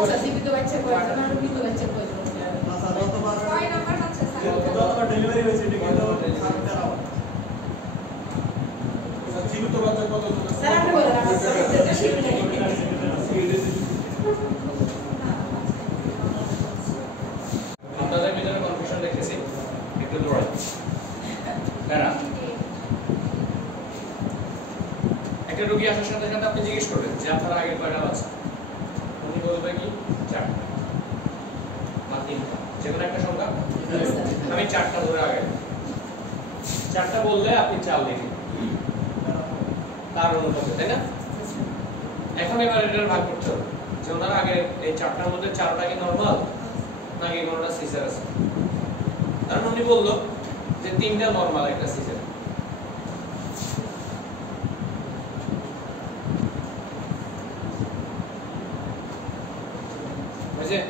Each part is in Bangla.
বাচ্চা জীবিত বাচ্চা কয়জন আর মৃত বাচ্চা কয়জন? আচ্ছা যতবার 6 নাম্বার হচ্ছে স্যার যতবার ডেলিভারি হয়েছে এটা কিন্তু সার্ভিসের আওয়াজ জীবিত বাচ্চা কত স্যার আপনি বলেন আমার সাবজেক্টটা শিখতে আপনাদের ভিতরে কনফিউশন দেখতেছি একটু দৌড়াই কেন একটা রোগী আসার সাথে সাথে আপনি জিজ্ঞেস করবেন যে আপনার আগে কয়টা বাচ্চা উনি বলবে কি 4টা বা 3টা যেকোনো একটা সংখ্যা আমি 4টা ধরে আগে 4টা বললে আপনি 4 লিখেন তার অনুপাতে তাই না এখন এবার এটার ভাগ করতে হবে যে ওনার আগে এই 4টার মধ্যে 4টা কি নরমাল নাকি কোনটা সিজার আছে কারণ উনি বললো যে 3টা নরমাল একটা সিজার বুঝে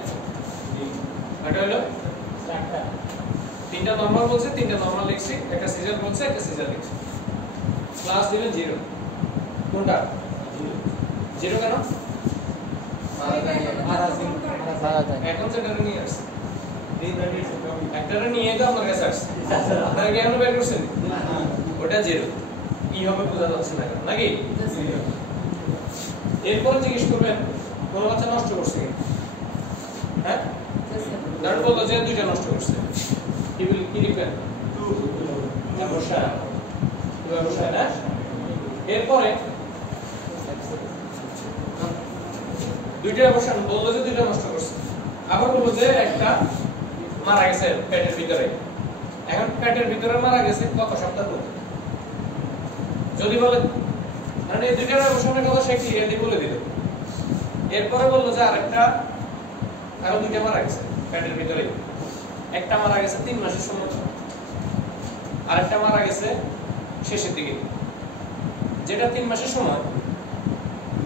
এটা হলো 4টা 3টা নরমাল বলছে 3টা নরমাল লিখছি একটা সিজার বলছে একটা সিজার লিখছি ক্লাস দিবেন 0 কোনটা 0 কেন এখন সেটা নিয়ে আসছে একটারে নিয়ে তো আমার কাছে আসছে আপনারা কি এখনো বের করছেন ওটা 0 কি হবে বোঝা যাচ্ছে না নাকি এরপর জিজ্ঞেস করবেন কোন বাচ্চা নষ্ট করছে হ্যাঁ ধরুন বলতো যে 2টা নষ্ট করছে কি লিখবেন 2 ব্যবসা না এরপরে 2টা ব্যবসা বলতো যে 2টা নষ্ট করছে আবার বলতো যে একটা মারা গেছে পেটের ভিতরে এখন পেটের ভিতরে মারা গেছে কত সপ্তাহ পর যদি বলে মানে এই 2টার ব্যবসার কথা সে ক্লিয়ারলি বলে দিল এরপরে বললো যে আরেকটা আরো 2টা মারা গেছে পেটের ভিতরে একটা মারা গেছে 3 মাসের সময় আরেকটা মারা গেছে শেষের দিকে যেটা 3 মাসের সময়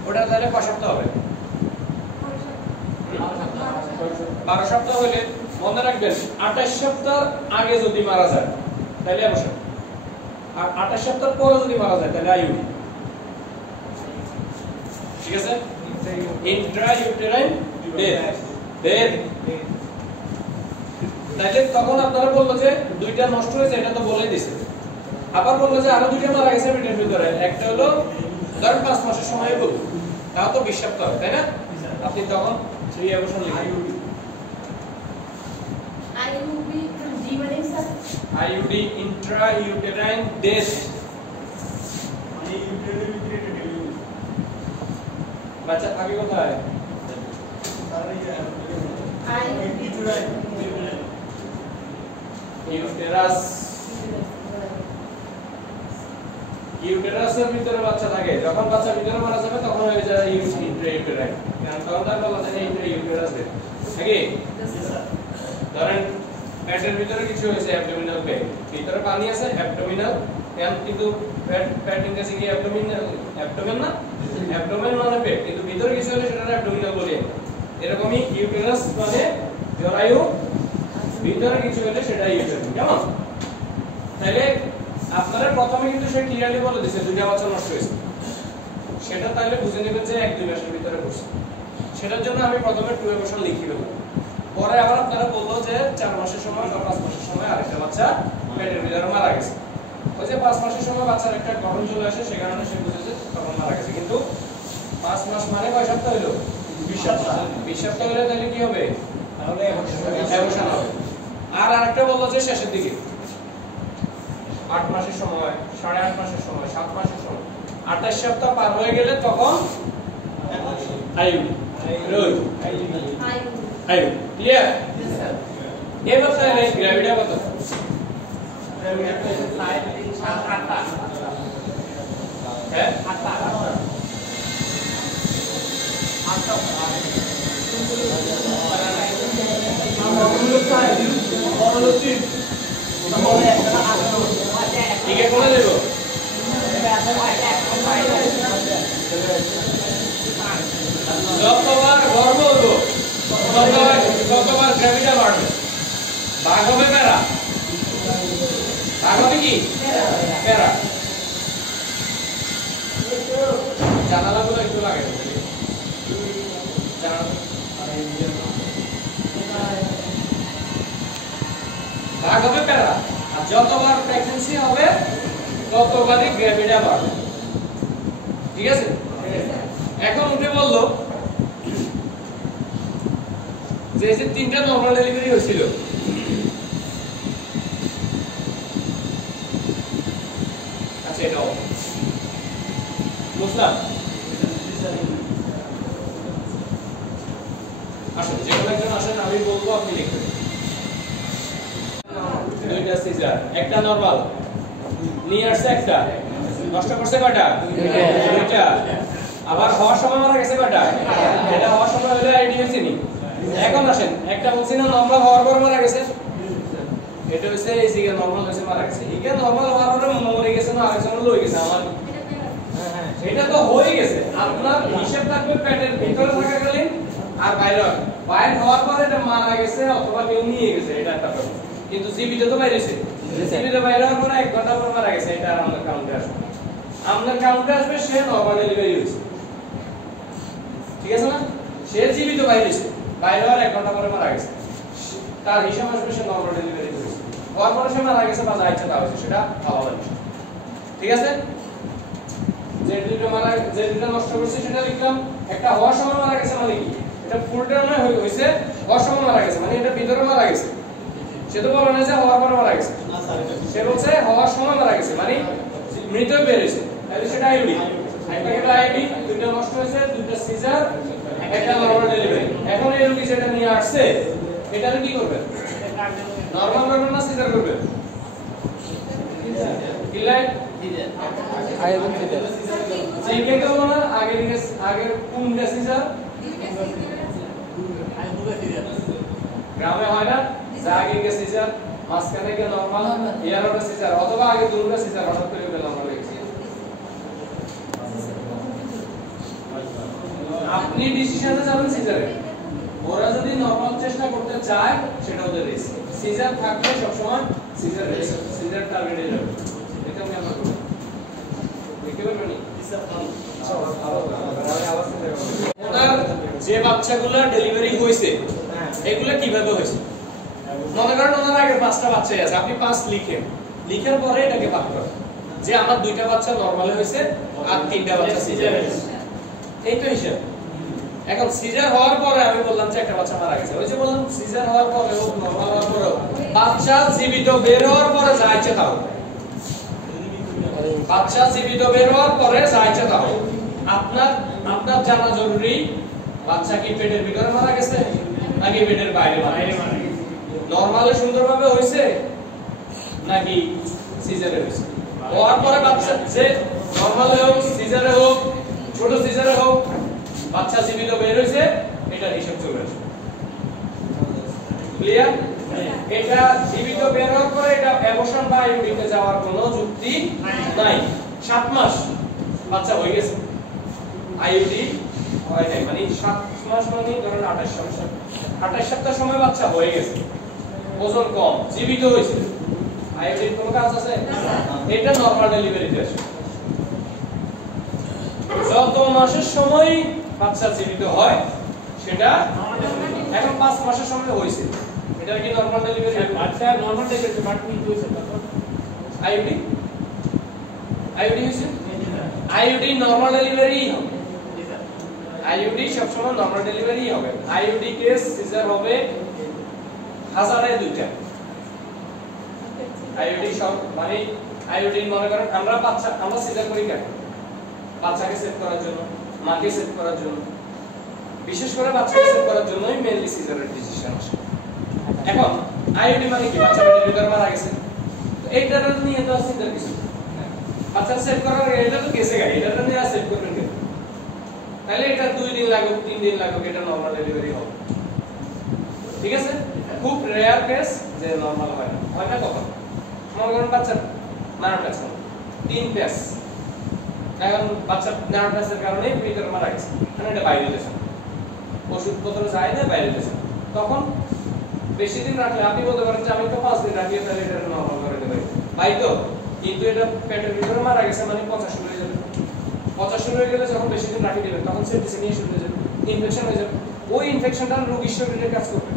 ওটা তাহলে কয় সপ্তাহ হবে 12 সপ্তাহ হলে মনে রাখবেন 28 সপ্তাহ আগে যদি মারা যায় তাহলে অবশ্য আর 28 সপ্তাহ পরে যদি মারা যায় তাহলে আইইউডি ঠিক আছে ইন্ট্রাইউটেরাইন ডেথ তাহলে তখন আপনারা বললো যে 2টা নষ্ট হয়েছে এটা তো বলেই দিছে আবার বললো যে আরো 2টা মারা গেছে পেটের ভিতরে একটা হলো ধরেন 5 মাসের সময় বলবো তাও তো 20 সপ্তাহ তাই না আপনি তখন 3 অবশ্য লিখবেন আইইউডি ইন্ট্রাইউটেরাইন ডেথ মানে ইউটিউবে ক্রিয়েটেড ডেলিভারি বাচ্চা আগে কোথায় তার এই ইউটেরাস ইউটেরাসের ভিতরে বাচ্চা থাকে যখন বাচ্চা ভিতরে মারা যাবে তখন হয়ে যায় ইন্ট্রাইউটেরাইন কারণ তখন তার বলা যায় ইন্ট্রাইউটেরাস থাকে ধরেন পেটের ভিতরে কিছু হয়েছে অ্যাবডোমিনাল পেইন ভিতরে পানি আছে অ্যাবডোমিনাল পেইন কিন্তু পেট ইনকাসি কি অ্যাবডোমিন না অ্যাবডোমেন মানে পেট কিন্তু ভিতরে কিছু হলে সেটা অ্যাবডোমিনাল বলি এরকমই ইউটেরাস মানে জরায়ু ভিতরে কিছু হলে সেটা ইউটেরাস কেমন তাহলে আপনারা প্রথমে কিন্তু সে ক্লিয়ারলি বলে দিয়েছে 2টা বাচ্চা নষ্ট হয়েছে সেটা তাহলে বুঝে নেবেন যে 1-2 মাসের ভিতরে করছে সেটার জন্য আমি প্রথমে 2 এবছর লিখি ফেললাম পরে আবার আপনারা বললো যে 4 মাসের সময় বা 5 মাসের সময় আরেকটা বাচ্চা পেটের ভিতরে মারা গেছে ওই যে 5 মাসের সময় বাচ্চার একটা গঠন চলে আসে সে কারণে সে বুঝেছে তখন মারা গেছে কিন্তু 5 মাস মানে কয় সপ্তাহ হলো 20 সপ্তাহ 20 সপ্তাহ হলে তাহলে কি হবে তাহলে অ্যাবর্শন হবে আর আরেকটা বললো যে শেষের দিকে 8 মাসের সময় 8.5 মাসের সময় 7 মাসের সময় 28 সপ্তাহ পার হয়ে গেলে তখন আইইউডি আইইউডি ক্লিয়ার এবার তাহলে গ্র্যাভিটি কত গ্র্যাভিটি 7.5 হ্যাঁ 8 ঠিক আছে কোনে দেব যতবার গর্ব হলো ততবার গ্র্যাভিটি বাড়বে ভাগ হবে প্যারা ভাগ হবে কি প্যারা জানালাগুলো একটু লাগে জানালা ভাগ হবে প্যারা, আর যতবার প্রেগন্যান্সি হবে ততবারই গ্র্যাভিটা বাড়বে। ঠিক আছে? এখন উঠে বললো যে এই যে 3টা নরমাল ডেলিভারি হয়েছিল, আচ্ছা এটাও বুঝলাম। আসেন যে কোনো একজন আসেন, আমি বলবো আপনি লিখবেন। 2টা সিজার, একটা নরমাল নিয়ে আসছে, একটা নষ্ট করছে কয়টা? 2টা। আবার হওয়ার সময় মারা গেছে কয়টা? এটা হওয়ার সময় হলে আইডি হয়েছে নি। এখন আসেন, একটা বলছি না নরমাল হওয়ার পর মারা গেছে, এটা হচ্ছে এই যে নরমাল হয়েছে মারা গেছে। ইকে নরমাল হওয়ার পরে মরে গেছে না আরেকজন লয়ে গেছে আমার, এটা তো হয়ে গেছে। আপনার হিসাব থাকবে পেটের ভিতরে থাকাকালীন আর বাইরে হওয়ার পরে এটা মারা গেছে অথবা কেউ নিয়ে গেছে, এটা একটা ব্যাপার। কিন্তু জীবিত তো বাইরেছে, জীবিত বাইরে হওয়ার পরে 1 ঘন্টা পর মারা গেছে, এটা আমাদের কাউন্টে আসবে। আমাদের কাউন্টে আসবে সে নরমাল ডেলিভারি হয়েছে, ঠিক আছে না? সে জীবিত বাইরেছে, বাইরে হওয়ার 1 ঘন্টা পরে মারা গেছে, তার হিসাব আসবে সে নরমাল ডেলিভারি হয়েছে। হওয়ার পরে সে মারা গেছে বা যা ইচ্ছা তা হয়েছে, সেটা আলাদা বিষয়। ঠিক আছে? যে দুটো নষ্ট করছে সেটা লিখলাম। একটা হওয়ার সময় মারা গেছে মানে কি? এটা ফুল টার্মে হইছে, হওয়ার সময় মারা গেছে মানে এটা ভিতরে মারা গেছে। সে তো বলে না যে হওয়ার পরে মারা গেছে, সে বলছে হওয়ার সময় মারা গেছে মানে মৃত বের হইছে, তাহলে সেটা আইডি। একটা আইডি, দুটো নষ্ট হয়েছে, 2টা সিজার, একটা নরমাল ডেলিভারি। এখন এই রোগী যেটা নিয়ে আসছে এটা কি করবে? নরমাল করবে না সিজার করবে? কিলাই আগে বলতে দে সেইকে তো না আগের কোনটা সিজার গ্রামে হয় না, যা আগে কে সিজার মাঝখানে কে নরমাল, ইয়ারটা সিজার, অথবা আগে দুটোটা সিজার হঠাৎ করে গেল নরমাল হয়ে গেছে। আপনি ডিসিশনে যাবেন সিজারে, ওরা যদি নরমাল চেষ্টা করতে চায় সেটা ওদের রিস্ক। সিজার থাকলে সব সময় সিজার রিস্ক, সিজার টার্গেটে যাবে। এটা আমি আমরা করব দেখতে পারবেন নি ওনার যে বাচ্চাগুলো ডেলিভারি হয়েছে এগুলো কিভাবে হয়েছে। মনে করেন ওনার আগে 5টা বাচ্চাই আছে, আপনি 5 লিখেন, লিখার পরে এটাকে ভাগ করেন যে আমার 2টা বাচ্চা নরমাল হয়েছে আর 3টা বাচ্চা সিজার হয়েছে, এই তো হিসাব। এখন সিজার হওয়ার পরে আমি বললাম যে একটা বাচ্চা মারা গেছে, ওই যে বললাম সিজার হওয়ার পরে ও নরমাল হওয়ার পরে বাচ্চা জীবিত বের হওয়ার পরে যা ইচ্ছা তাও, বাচ্চা জীবিত বের হওয়ার পরে যা ইচ্ছা তাও। আপনার জানা জরুরি বাচ্চা কি পেটের ভিতরে মারা গেছে নাকি পেটের বাইরে মারা গেছে, নরমালে সুন্দরভাবে হইছে নাকি সিজারে হইছে। হওয়ার পরে বাচ্চা যে নরমালে হোক সিজারে হোক ছোট সিজারে হোক বাচ্চা জীবিত বের হইছে, এটা হিসাব চলে আসে। ক্লিয়ার? এটা জীবিত বের হওয়ার পরে এটা অ্যাবর্শন বা আইইউডিতে যাওয়ার কোনো যুক্তি নাই। 7 মাস বাচ্চা হয়ে গেছে, আইইউডি হয় নাই মানে 7 মাস মানে ধরেন 28 সপ্তাহ সময় বাচ্চা হয়ে গেছে, ওজন কম, জীবিত হয়েছে, আইইউডির কোনো কাজ আছে? এটা নরমাল ডেলিভারিতে আসে। যত মাসের সময় বাচ্চা জীবিত হয় সেটা এখন 5 মাসের সময় হয়েছে, এটা কি নরমাল ডেলিভারি? আচ্ছা নরমাল ডেলিভারি বাট কি হয়েছে তখন আইইউডি হয়েছে, আইইউডি নরমাল ডেলিভারি হবে, আইইউডি সব সময় নরমাল ডেলিভারি হবে। আইইউডি কেস সিজার হবে 1000-এ 2টা আইইউডি সব মানে আইইউডি মনে করেন আমরা সিজার করি কেন? বাচ্চাকে সেভ করার জন্য, মাকে সেভ করার জন্য, বিশেষ করে বাচ্চাকে সেভ করার জন্যই মেইনলি সিজারের ডিসিশন আসে। এখন আইইউডি মানে কি? বাচ্চা পেটের ভিতরে মারা গেছে, তো এইটা নিয়ে তো সিজার কিছু বাচ্চা সেভ করার এটা তো গেছে গাড়ি, এটা নিয়ে আর সেভ করবেন কেন? তাহলে এটা 2 দিন লাগুক 3 দিন লাগুক এটা নরমাল ডেলিভারি হবে। ঠিক আছে? খুব রেয়ার কেস যে নরমাল হয় না। হয় না কখন? মনে করেন বাচ্চা নার্ভাস 3 পেস, এখন বাচ্চা নার্ভাসের কারণে ভিতরে মারা গেছে, মানে এটা বাইরে গেছে, ওষুধপত্র যায় না বাইরে গেছে, তখন বেশি দিন রাখলে আপনি বলতে পারেন যে আমি তো 5 দিন রাখি তাহলে এটা নরমাল করে দেব ভাই, তো কিন্তু এটা পেটের ভিতরে মারা গেছে মানে 85 হয়ে যাবে, 85 হয়ে গেলে যখন বেশি দিন রাখি দিবেন তখন সেপ্টিসেমিয়া শুরু হয়ে যাবে, ইনফেকশন হয়ে যাবে, ওই ইনফেকশনটা রোগীর শরীরে কাজ করবে,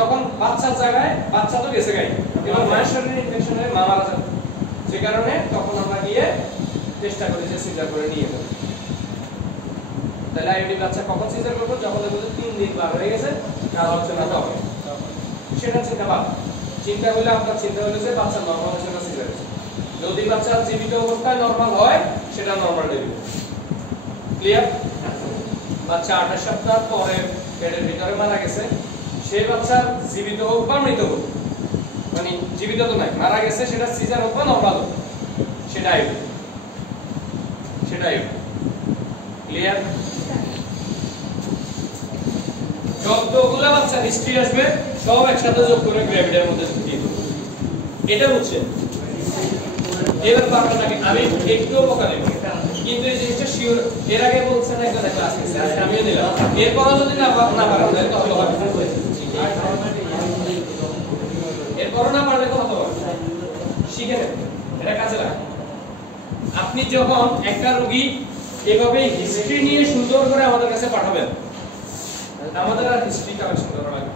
তখন বাচ্চার জায়গায় বাচ্চা তো গেছে গাই এবং মায়ের শরীরে ইনফেকশন হয়ে মা মারা যাবে, যে কারণে তখন আমরা গিয়ে চেষ্টা করি যে সিজার করে নিয়ে যাবো। তাহলে আইডি বাচ্চা কখন সিজার করবো? যখন দেখবো 3 দিন পার হয়ে গেছে, কাজ হচ্ছে না তখন। সেটা চিন্তা ভাবনা চিন্তা হলে আপনার চিন্তা হলে যে বাচ্চা নরমাল হচ্ছে না সিজার হচ্ছে। যদি বাচ্চা জীবিত অবস্থায় নরমাল হয় সেটা নরমাল ডেলিভারি। ক্লিয়ার? বাচ্চা 28 সপ্তাহ পরে পেটের ভিতরে মারা গেছে, সেই বাচ্চা জীবিত হোক বা মৃত হোক, মানে জীবিত তো নাই, মারা গেছে, সেটা সিজার হোক বা নরমাল হোক, সেটাই ক্লিয়ার? যতগুলা বাচ্চা হিস্ট্রি আসবে সব একসাথে যোগ করে গ্র্যাভিডের মধ্যে দিয়ে দেবো। এটা হচ্ছে এবার পারবেন নাকি? আমি একটু বোকা নেব, কিন্তু এই জিনিসটা শিওর এর আগে বলছেন একজন ক্লাস নিচ্ছে, আজকে আমিও নিলাম। এরপরও যদি না পারেন তাহলে তো হবে, এরপরও না পারলে তো হবে, শিখে নেবেন, এটা কাজে লাগে। আপনি যখন একটা রোগী এভাবে হিস্ট্রি নিয়ে সুন্দর করে আমাদের কাছে পাঠাবেন, আমাদের আর হিস্ট্রি কালেকশন করা লাগে,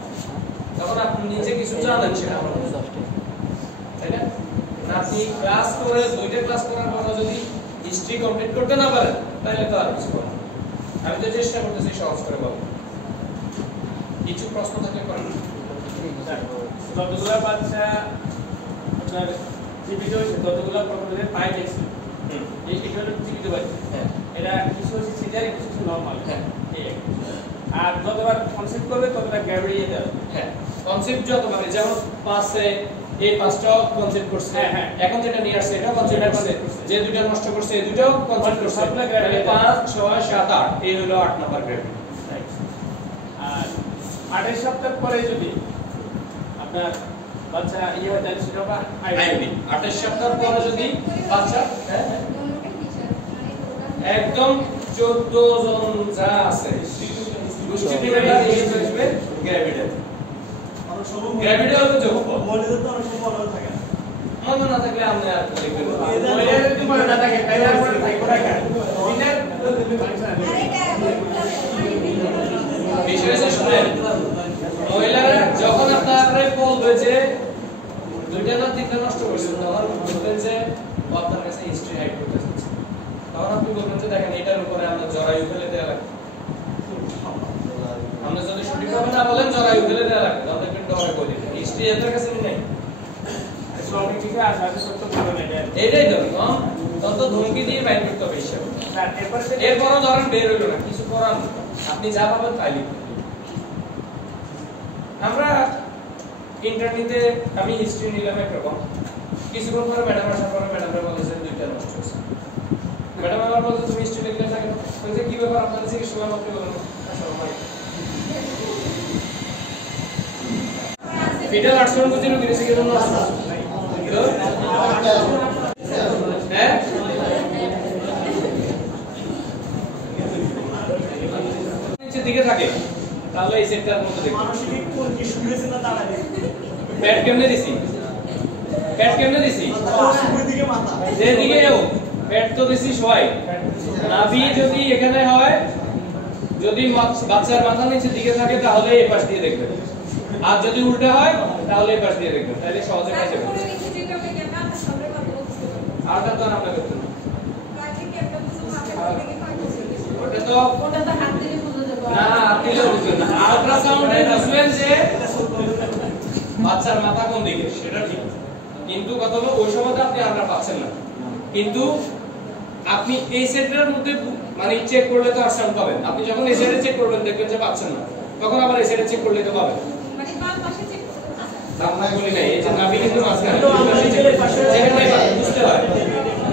তখন আপনি নিজে কিছু জানেন সেটা আমরা তাই না? আপনি ক্লাস করে 2টা ক্লাস করার পর যদি হিস্ট্রি কমপ্লিট করতে না পারেন তাহলে তো আর কিছু করার। আমি তো চেষ্টা করতেছি সহজ করে বলবো। কিছু প্রশ্ন থাকলে করেন। যতগুলা বাচ্চা আপনার জীবিত হয়েছে ততগুলা প্রথমে পাই দেখছি, এই এটা হলো জীবিত বাচ্চা। হ্যাঁ, এটা কিছু হচ্ছে সিজারিয়ান, কিছু হচ্ছে নরমাল। হ্যাঁ, আর যতবার কনসেপ্ট করবে ততটা গ্র্যাভিটি যাবে। হ্যাঁ, কনসেপ্ট যতবার, যেমন 5 এই 5টা কনসেপ্ট করছে, হ্যাঁ, হ্যাঁ, এখন যেটা নিয়ে আসছে এটা কনসেপ্ট করছে, যে দুইটা নষ্ট করছে এই দুইটাও কনসেপ্ট করছে, সবগুলা গ্রেড 5 6 7 8 এই হলো 8 নাম্বার গ্রেড। আর 28 সপ্তাহ পরে যদি আপনার বাচ্চা ইয়ে হয় তাহলে সেটা আইবি 28 সপ্তাহ পরে যদি বাচ্চা, হ্যাঁ, একদম 14 জন যা আছে গোষ্ঠী থেকে আসবে গ্র্যাভিডে। অনেক সময় গ্র্যাভিডে হলো যোগ মহিলাদের তো অনেক সময় মনে থাকে না। মনে না থাকলে আপনি আর লিখবেন না। মহিলাদের যদি মনে না থাকে তাহলে আর মনে থাকবে না কেন? বিষয় হচ্ছে শুনেন, মহিলারা যখন আপনারে বলবে যে 2টা না 3টা নষ্ট করছে, তখন বলবেন যে আপনার কাছে হিস্ট্রি হাইড করতে চাচ্ছে, তখন আপনি বলবেন যে দেখেন এটার উপরে আমরা জরায়ু ফেলে দেওয়া লাগে। আমরা যদি সঠিকভাবে না বলেন জরায়ু ফেলে দেওয়া লাগে, তাহলে কিন্তু ডরে বলি হিস্ট্রি এদের কাছে নেই। শ্রমিক থেকে আসা সত্য ভালো লাগে। এইটাই তো তত ধমকি দিয়ে বাইর করতে হবে হিসাব। এরপরও ধরেন বের হইল না, কিছু করার নেই, আপনি যা পাবেন তাই লিখুন। আমরা ইন্টারনেটে আমি হিস্ট্রি নিলাম একরকম, কিছুক্ষণ পরে ম্যাডাম আসার পরে ম্যাডামরা বলেছে 2টা নষ্ট হয়েছে। ম্যাডাম আবার বলছে তুমি হিস্ট্রি লিখলে না কেন? বলছে কি ব্যাপার আপনার কাছে কি সময় মতো বলেন ফিটাল আর্টসন বুঝি রোগী রেসে কেন নষ্ট হ্যাঁ নিচের দিকে থাকে তাহলে এই সেটটার মধ্যে দেখুন মানসিক কোন ইস্যু হয়েছে না দাঁড়াবে প্যাড কেমনে দিছি ওই দিকে মাথা যেদিকে হোক প্যাড তো দিছি সবাই। নাভি যদি এখানে হয়, যদি বাচ্চার মাথা নিচের দিকে থাকে তাহলে এই পাশ দিয়ে দেখবেন, আর যদি উল্টা হয় তাহলে এই পাশ দিয়ে দেখবেন, তাহলে সহজে পাই যাবেন। আরটা তো আমরা করতে না, ওটা তো হাত দিয়ে বুঝে যাবে না দিলেও বুঝবেন না। আল্ট্রাসাউন্ডে বুঝবেন যে বাচ্চার মাথা কোন দিকে, সেটা ঠিক, কিন্তু কথা হলো ওই সময় আপনি আল্ট্রা পাচ্ছেন না, কিন্তু আপনি এই সেটের মধ্যে মানে চেক করলে তো আল্ট্রাসাউন্ড পাবেন। আপনি যখন এই সেটে চেক করবেন দেখবেন যে পাচ্ছেন না, তখন আবার এই সেটে চেক করলে তো পাবেন। মানে বাম পাশে চেক করতে আমরা বলি না এই যে নাভি কিন্তু মাঝখানে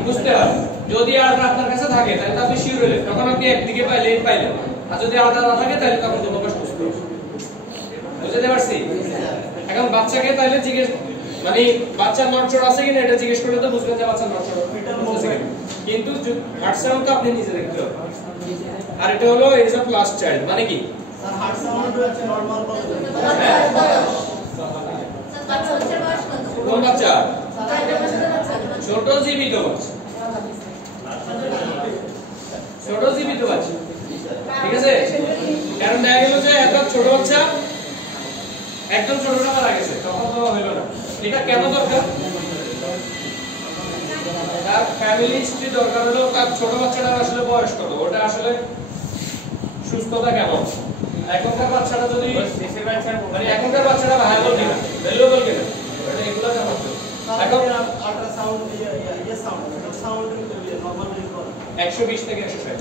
বুঝতে হয়। যদি আল্ট্রা আপনার কাছে থাকে তাহলে তো আপনি শিওর হলেন, তখন আপনি একদিকে পাইলেন, আর যদি আল্ট্রা না থাকে তাহলে তখন তো প্রকাশ বুঝতে বুঝতে পারছি। এখন বাচ্চাকে তাহলে জিজ্ঞেস মানে বাচ্চার নড়চড় আছে কিনা এটা জিজ্ঞেস করলে তো বুঝবেন যে বাচ্চার নড়চড় আছে কিনা, কিন্তু হার্টসাউন্ড তো আপনি নিজে দেখতে হবে। আর এটা হলো ইজ আ প্লাস চাইল্ড মানে কি স্যার হার্ট সাউন্ড হচ্ছে নরমাল কোন বাচ্চা? ছোট জীবিত বাচ্চা, ছোট জীবিত বাচ্চা, ঠিক আছে। কারণ দেখা গেল যে এত ছোট বাচ্চা একদম ছোটটা মারা গেছে, তখন তো হইল না। এটা কেন দরকার? তার ফ্যামিলি হিস্ট্রি দরকার হলো, তার ছোট বাচ্চাটা আসলে বয়স কত, ওটা আসলে সুস্থতা কেমন, এখনকার বাচ্চাটা যদি মানে এখনকার বাচ্চাটা ভায়াবল কিনা, ভ্যালুয়েবল কিনা, এটা এগুলো জানা হবে। এখন আল্ট্রাসাউন্ড সাউন্ড নরমাল রিড করে 120 থেকে 160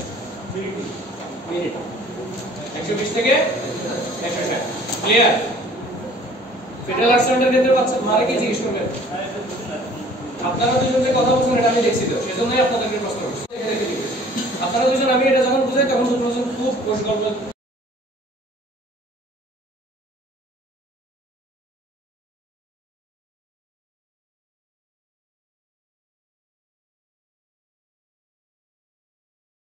মিনিট, 120 থেকে 160 ক্লিয়ার। ফেডারেল আর্টসেন্টার ক্ষেত্রে বাচ্চা মারে কি জিজ্ঞেস করবেন? আপনারা দুজন যে কথা বলছেন এটা আমি দেখছি তো, সেজন্যই আপনাদেরকে প্রশ্ন করছি। আপনারা দুজন আমি এটা যখন বুঝাই তখন দুজন খুব কোষ গল্প